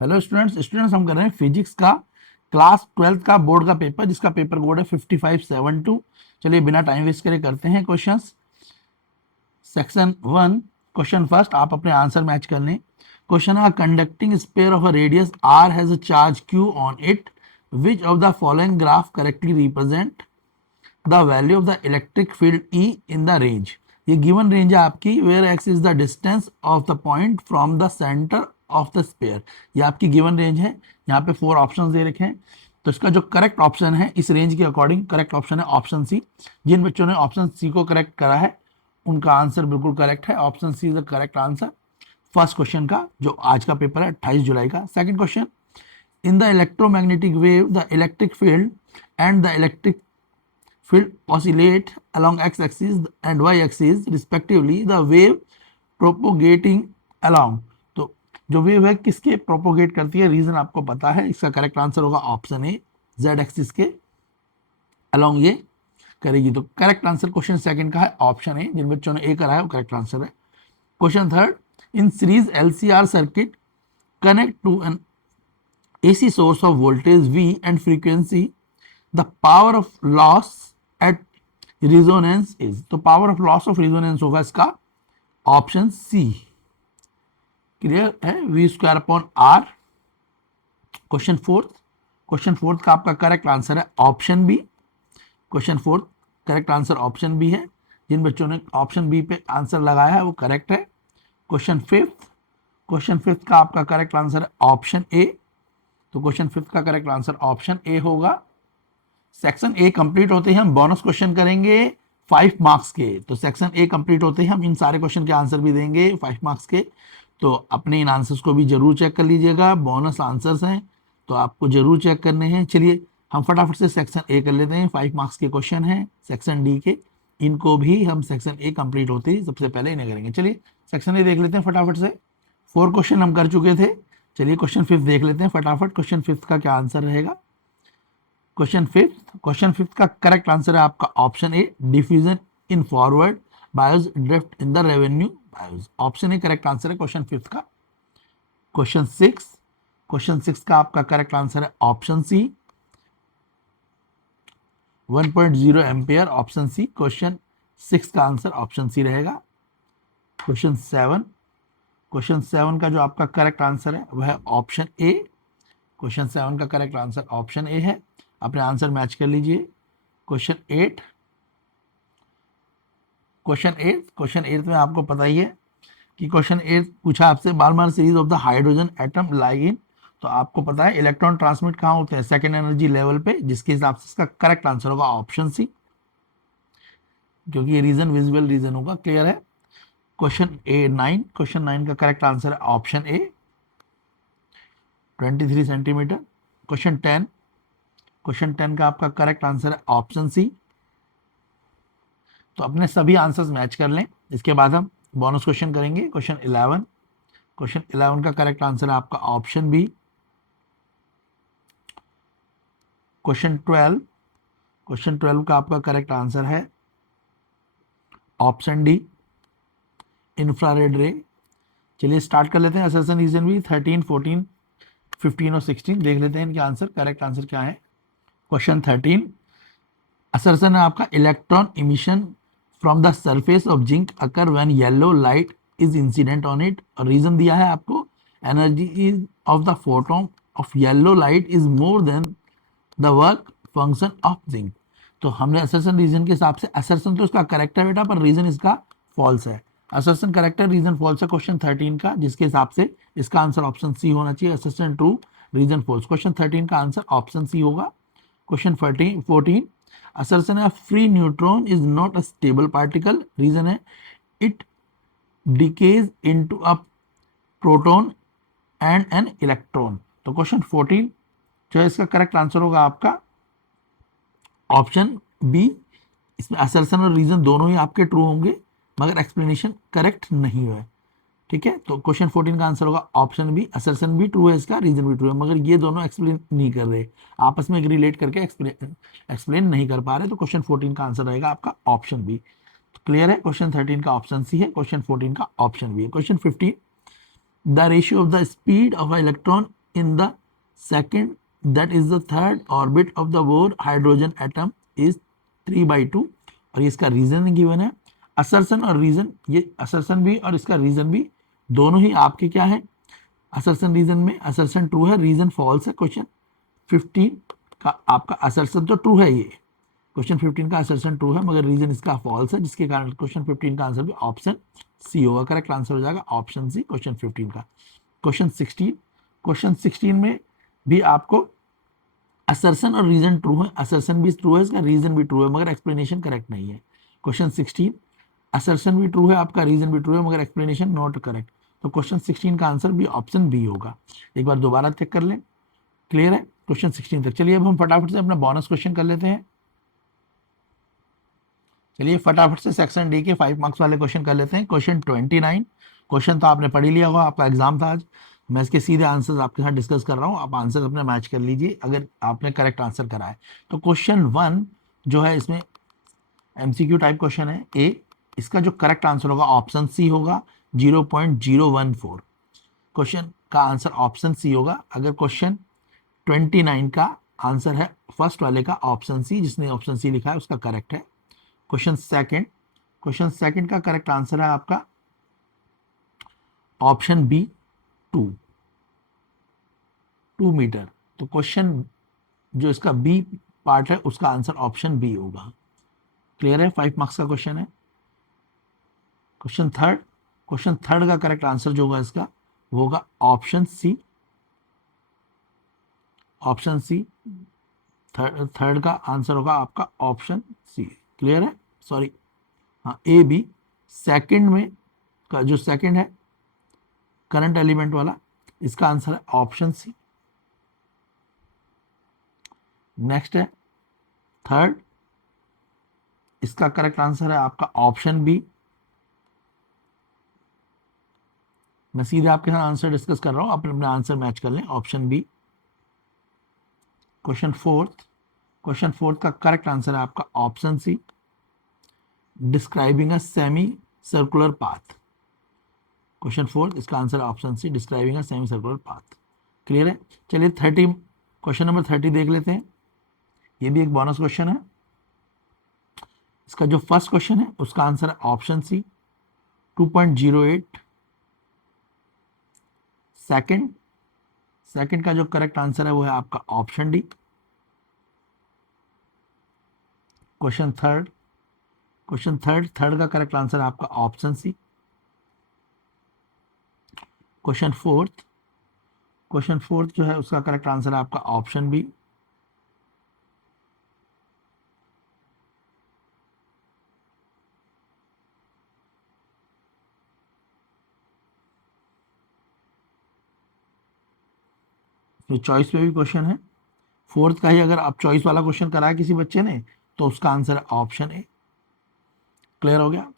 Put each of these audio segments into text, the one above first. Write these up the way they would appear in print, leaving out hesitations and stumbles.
Hello students हम कर रहे हैं फिजिक्स का क्लास 12th का बोर्ड का पेपर जिसका पेपर कोड है 5572। चलिए बिना टाइम वेस्ट करे करते हैं क्वेश्चंस। सेक्शन 1 क्वेश्चन फर्स्ट, आप अपने आंसर मैच कर लें। क्वेश्चन है conducting sphere of a radius r has a charge q on it, which of the following graph correctly represent the value of the electric field E in the range. ये given range है आपकी, where X is the distance of the point from the centre of the sphere. ये आपकी given range है। यहाँ पे 4 options दे रखे हैं, तो इसका जो करेक्ट ऑप्शन है इस रेंज के अकॉर्डिंग करेक्ट ऑप्शन है ऑप्शन सी। जिन बच्चों ने ऑप्शन सी को करेक्ट करा है उनका आंसर बिल्कुल करेक्ट है। Option C is the correct answer first question का, जो आज का पेपर है 28 जुलाई का। Second question, in the electromagnetic wave the electric field and the electric field oscillate along x-axis and y-axis respectively, the wave propagating along। तो जो wave है किसके प्रोपोगेट करती है, रीजन आपको पता है। इसका करेक्ट आंसर होगा ऑप्शन ए, z एक्सिस के अलोंग ये करेगी। तो करेक्ट आंसर क्वेश्चन सेकंड का है ऑप्शन ए। जिन बच्चों ने ए करा है वो करेक्ट आंसर है। Question third, in series LCR circuit connect to an AC source of voltage V and frequency, the power of loss at resonance is। तो power of loss of resonance होगा इसका option C. Clear है, V square upon R. Question fourth का आपका correct answer है option B. Question fourth correct answer option B है। जिन बच्चों ने ऑप्शन बी पे आंसर लगाया है वो करेक्ट है। क्वेश्चन फिफ्थ का आपका करेक्ट आंसर है ऑप्शन ए। तो क्वेश्चन फिफ्थ का करेक्ट आंसर ऑप्शन ए होगा। सेक्शन ए कंप्लीट होते ही हम बोनस क्वेश्चन करेंगे 5 मार्क्स के। तो सेक्शन ए कंप्लीट होते ही हम इन सारे क्वेश्चन के आंसर भी देंगे 5 मार्क्स के। तो अपने इन आंसर्स को भी जरूर चेक कर लीजिएगा, बोनस आंसर्स हैं तो आपको जरूर चेक करने हैं। चलिए हम फटाफट से सेक्शन ए कर लेते हैं। 5 मार्क्स के क्वेश्चन हैं सेक्शन डी के, इनको भी हम सेक्शन ए कंप्लीट होते ही सबसे पहले इन्हें करेंगे। चलिए सेक्शन ए देख लेते हैं फटाफट से। 4 क्वेश्चन हम कर चुके थे। चलिए क्वेश्चन फिफ्थ देख लेते हैं फटाफट। क्वेश्चन फिफ्थ का क्या आंसर रहेगा। क्वेश्चन फिफ्थ का करेक्ट आंसर है आपका option A, diffusion in forward bias drift in the reverse bias. Option A correct answer है क्वेश्चन फिफ्थ का। क्वेश्चन सिक्स का आपका करेक्ट आंसर है option C, 1.0 ampere option C. Question 6 का answer option सी रहेगा। Question 7 का जो आपका करेक्ट आंसर है वह है ऑप्शन ए। क्वेश्चन 7 का करेक्ट आंसर ऑप्शन ए है। अपने आंसर मैच कर लीजिए। क्वेश्चन 8 में आपको पता ही है कि क्वेश्चन 8 पूछा आपसे Balmer series of the hydrogen atom lying in. तो आपको पता है इलेक्ट्रॉन ट्रांसमिट कहाँ होते हैं, सेकेंड एनर्जी लेवल पे, जिसके हिसाब से इसका करेक्ट आंसर होगा ऑप्शन सी, क्योंकि ये रीजन विजुअल रीजन होगा। क्लियर है। क्वेश्चन 9 का करेक्ट आंसर है ऑप्शन ए, 23 सेंटीमीटर। क्वेश्चन 10 का आपका करेक्ट आंसर है ऑप्शन सी। तो अपने सभी आंसर्स मैच कर लें, इसके बाद हम बोनस क्वेश्चन करेंगे। क्वेश्चन 11 का करेक्ट आंसर है आपका ऑप्शन बी। क्वेश्चन 12 का आपका करेक्ट आंसर है ऑप्शन डी, इंफ्रारेड रे। चलिए स्टार्ट कर लेते हैं असर्शन रीजन भी। 13, 14, 15 और 16 देख लेते हैं इनके आंसर। करेक्ट आंसर क्या है। क्वेश्चन 13 असर्शन है आपका electron emission from the surface of zinc occur when yellow light is incident on it. और रीजन दिया है आपको, energy of the photon of yellow light is more than the work function of zinc. तो हमने assertion reason के हिसाब से, assertion तो इसका करेक्ट है बेटा, पर रीजन इसका फॉल्स है। असर्शन करेक्ट है, रीजन फॉल्स है क्वेश्चन 13 का, जिसके हिसाब से इसका आंसर ऑप्शन सी होना चाहिए। Assertion true, reason false. Question 13 का आंसर ऑप्शन सी होगा। क्वेश्चन 14 assertion है free neutron is not a stable particle, reason है it decays into a proton and an electron। तो क्वेश्चन 14 जो है इसका करेक्ट आंसर होगा आपका ऑप्शन बी। इसमें असर्शन और रीजन दोनों ही आपके ट्रू होंगे, मगर एक्सप्लेनेशन करेक्ट नहीं है। ठीक है, तो क्वेश्चन 14 का आंसर होगा ऑप्शन बी। असर्शन भी ट्रू है इसका, रीजन भी ट्रू है, मगर ये दोनों एक्सप्लेन नहीं कर रहे, आपस में रिलेट करके एक्सप्लेन नहीं कर पा रहे। तो क्वेश्चन 14 का आंसर रहेगा आपका ऑप्शन बी। तो क्लियर है, क्वेश्चन 13 का ऑप्शन सी है, क्वेश्चन 14 का ऑप्शन बी है। Question 15 the ratio of the speed of electron in the second, that is the third orbit of the Bohr hydrogen atom is 3/2। और ये इसका reason given है। Assertion और reason, ये assertion भी और इसका रीजन भी दोनों ही आपके क्या है, असर्शन रीजन में असर्शन ट्रू है, रीजन फॉल्स है। क्वेश्चन 15 का आपका असर्शन तो ट्रू है, ये क्वेश्चन 15 का असर्शन ट्रू है मगर रीजन इसका फॉल्स है, जिसके कारण क्वेश्चन 15 का आंसर भी ऑप्शन सी होगा। करेक्ट आंसर हो जाएगा ऑप्शन सी क्वेश्चन 15 का। क्वेश्चन 16 में भी आपको असर्शन और रीजन ट्रू है, असर्शन भी ट्रू है, इसका रीजन भी ट्रू है मगर एक्सप्लेनेशन करेक्ट नहीं है। क्वेश्चन 16 असर्शन भी ट्रू है आपका, रीजन भी ट्रू है मगर एक्सप्लेनेशन नॉट करेक्ट। तो क्वेश्चन 16 का आंसर भी ऑप्शन बी होगा। एक बार दोबारा चेक कर लें, क्लियर है क्वेश्चन 16 तक। चलिए अब हम फटाफट से अपना बोनस क्वेश्चन कर लेते हैं। चलिए फटाफट से सेक्शन डी के 5 मार्क्स वाले क्वेश्चन कर लेते हैं। क्वेश्चन 29, क्वेश्चन तो आपने पढ़ ही लिया होगा, आपका एग्जाम था आज। मैं इसके सीधे आंसर्स आपके साथ डिस्कस कर रहा हूँ, आप आंसर अपने मैच कर लीजिए अगर आपने करेक्ट आंसर करा है तो। क्वेश्चन 1 जो है इसमें एमसीक्यू टाइप क्वेश्चन है ए, इसका जो करेक्ट आंसर होगा ऑप्शन सी होगा 0.014। क्वेश्चन का आंसर ऑप्शन सी होगा। अगर क्वेश्चन 29 का आंसर है फर्स्ट वाले का ऑप्शन सी, जिसने ऑप्शन सी लिखा है उसका करेक्ट है। क्वेश्चन सेकंड का करेक्ट आंसर है आपका ऑप्शन बी 2 मीटर। तो क्वेश्चन जो इसका बी पार्ट है उसका आंसर ऑप्शन बी होगा। क्लियर है, 5 मार्क्स का क्वेश्चन है। क्वेश्चन थर्ड का करेक्ट आंसर जो होगा इसका वो होगा ऑप्शन सी। थर्ड का आंसर होगा आपका ऑप्शन सी। क्लियर है, सॉरी हाँ ए बी। सेकंड में का जो सेकंड है करंट एलिमेंट वाला, इसका आंसर है ऑप्शन सी। नेक्स्ट है थर्ड, इसका करेक्ट आंसर है आपका ऑप्शन बी। मैं सीधे आपके साथ आंसर डिस्कस कर रहा हूं, आप अपने आंसर मैच कर लें, ऑप्शन बी। क्वेश्चन फोर्थ का करेक्ट आंसर है आपका option C, describing a semi circular path. Question fourth इसका आंसर है option C, describing a semi circular path. Clear है, चलिए 30 क्वेश्चन नंबर 30 देख लेते हैं। ये भी एक बोनस क्वेश्चन है। इसका जो फर्स्ट क्वेश्चन है उसका आंसर है ऑप्शन सी 2.08। सेकंड का जो करेक्ट आंसर है वो है आपका ऑप्शन डी। क्वेश्चन थर्ड का करेक्ट आंसर है आपका ऑप्शन सी। क्वेश्चन फोर्थ जो है उसका करेक्ट आंसर है आपका ऑप्शन बी। ये चॉइस पे भी क्वेश्चन है, फोर्थ का ही अगर आप चॉइस वाला क्वेश्चन कराया किसी बच्चे ने तो उसका आंसर है ऑप्शन ए। क्लियर हो गया,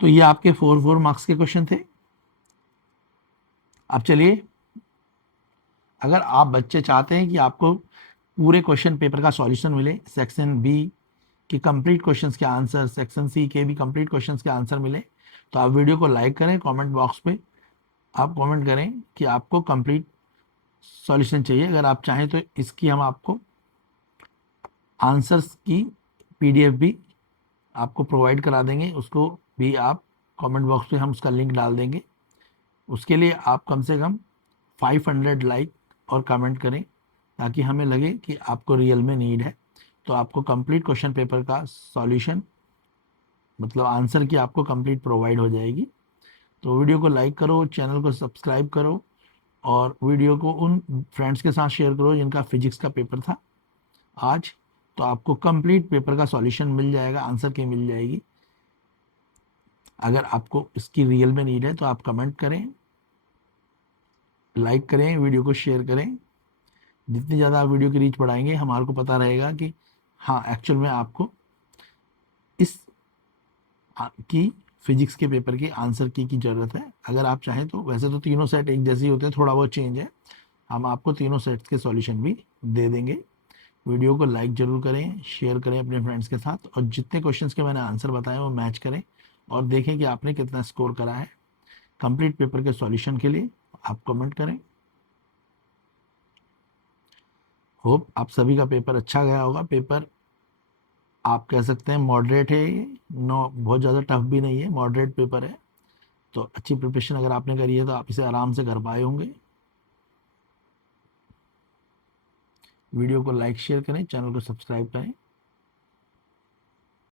तो ये आपके 4 मार्क्स के क्वेश्चन थे। अब चलिए, अगर आप बच्चे चाहते हैं कि आपको पूरे क्वेश्चन पेपर का सॉल्यूशन मिले, सेक्शन बी के कंप्लीट क्वेश्चंस के आंसर, सेक्शन सी के भी कंप्लीट क्वेश्चंस के आंसर मिले, तो आप वीडियो को लाइक करें, कमेंट बॉक्स पे आप कमेंट करें कि आपको कंप्लीट सॉल्यूशन चाहिए। अगर आप चाहें तो इसकी हम आपको आंसर्स की पीडीएफ भी आपको प्रोवाइड करा देंगे, उसको भी आप कमेंट बॉक्स पे हम उसका लिंक डाल देंगे। उसके लिए आप कम से कम 500 लाइक और कमेंट करें ताकि हमें लगे कि आपको रियल में नीड है। तो आपको कंप्लीट क्वेश्चन पेपर का सॉल्यूशन मतलब आंसर की आपको कंप्लीट प्रोवाइड हो जाएगी। तो वीडियो को लाइक करो, चैनल को सब्सक्राइब करो और वीडियो को उन फ्रेंड्स के साथ शेयर करो जिनका फिजिक्स का पेपर था आज। तो आपको कंप्लीट पेपर का सॉल्यूशन मिल जाएगा, आंसर की मिल जाएगी। अगर आपको इसकी रियल में नीड है तो आप कमेंट करें, लाइक करें, वीडियो को शेयर करें। जितनी ज़्यादा आप वीडियो की रीच बढ़ाएंगे हमारे को पता रहेगा कि हाँ एक्चुअल में आपको इस की फिजिक्स के पेपर की आंसर की ज़रूरत है। अगर आप चाहें तो वैसे तो तीनों सेट एक जैसे ही होते हैं, थोड़ा बहुत चेंज है, हम आपको तीनों सेट्स के सॉल्यूशन भी दे देंगे। वीडियो को लाइक जरूर करें, शेयर करें अपने फ्रेंड्स के साथ और जितने क्वेश्चंस के मैंने आंसर बताए वो मैच करें और देखें कि आपने कितना स्कोर करा है। कंप्लीट पेपर के सॉल्यूशन के लिए आप कमेंट करें, होप आप सभी का पेपर अच्छा गया होगा। पेपर आप कह सकते हैं मॉडरेट है ये, नो बहुत ज़्यादा टफ भी नहीं है, मॉडरेट पेपर है। तो अच्छी प्रिपरेशन अगर आपने करी है तो आप इसे आराम से कर पाए होंगे। वीडियो को लाइक शेयर करें, चैनल को सब्सक्राइब करें।